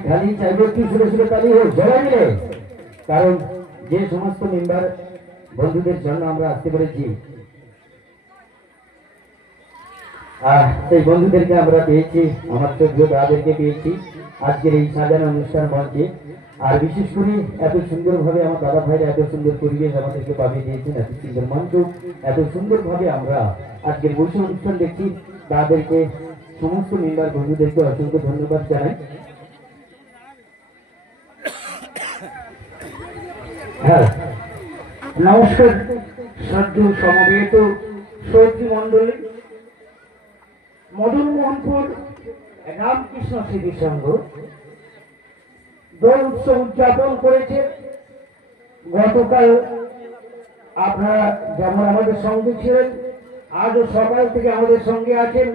खाली चाहिए कि सुरे सुरे ताली हो जगह मिले कारण যে সমস্ত মেম্বার বন্ধুদের জন্য আমরা আসতে পেরেছি সেই বন্ধুদেরকে আমরা পেয়েছি আমার যোগ্য দাদাদেরকে পেয়েছি আজকের এই সাজানো অনুষ্ঠান মঞ্চে আর বিশেষ করে এত সুন্দরভাবে আমার দাদা ভাইরা এত সুন্দর পরিবেশ আমাদেরকে পাঠিয়ে দিয়েছেন এত সুন্দর মঞ্চ এত সুন্দরভাবে আমরা আজকের বসে অনুষ্ঠান দেখছি তাদেরকে সমস্ত মেম্বার বন্ধুদেরকে অসংখ্য ধন্যবাদ জানাই। হ্যাঁ নমস্কার শ্রদ্ধেয় সমবেত সৌদি মন্ডলী মদন মোহনপুর রামকৃষ্ণ স্মৃতি সংঘ দোল উৎসব উদযাপন করেছে গতকাল আপনারা যেমন আমাদের সঙ্গে ছিলেন আজও সকাল থেকে আমাদের সঙ্গে আছেন।